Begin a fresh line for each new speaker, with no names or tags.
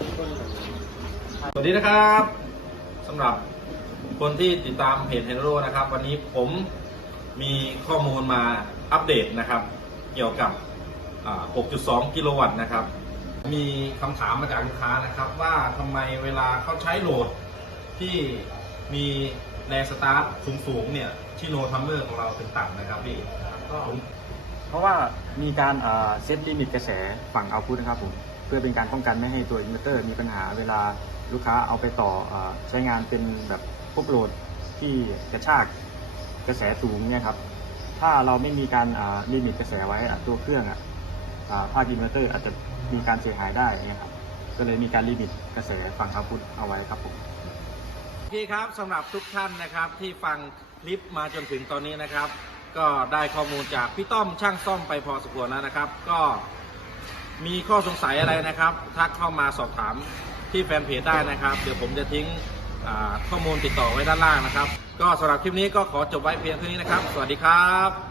สวัสดีนะครับสำหรับคนที่ติดตามเพจเฮโร่นะครับ วันนี้ผมมีข้อมูลมาอัปเดตนะครับ เกี่ยวกับ 6.2 กิโลวัตต์นะครับ มีคำถามมาจากลูกค้านะครับ ว่าทำไมเวลาเขาใช้โหลดที่มีแรงสตาร์ทสูงๆเนี่ยที่โนทัมเมอร์ของเราถึงต่ำนะครับพี่
ก็เพราะว่ามีการเซตลิมิตกระแสฝั่งเอาพุทนะครับผม พื่อเป็นการป้องกันไม่ให้ตัวอินเวอร์เตอร์มีปัญหาเวลาลูกค้าเอาไปต่ออใช้งานเป็นแบบพวกโหลดที่กระชากกระแสสูงเนี่ยครับ ถ้าเราไม่มีการลิมิตกระแสไว้ตัวเครื่องอะอ่าภาคอินเวอร์เตอร์อาจจะมีการเสียหายได้เนี่ยครับก็เลยมีการลิมิตกระแสฝั่งเอาพุทเอาไว้ครับผม
โอเคครับสำหรับทุกท่านนะครับที่ฟังคลิปมาจนถึงตอนนี้นะครับ ก็ได้ข้อมูลจากพี่ต้อมช่างซ่อมไปพอสมควรแล้วนะครับ ก็ มีข้อสงสัยอะไรนะครับทักเข้ามาสอบถามที่แฟนเพจได้นะครับ เดี๋ยวผมจะทิ้งข้อมูลติดต่อไว้ด้านล่างนะครับ ก็สำหรับคลิปนี้ก็ขอจบไว้เพียงเท่านี้นะครับ สวัสดีครับ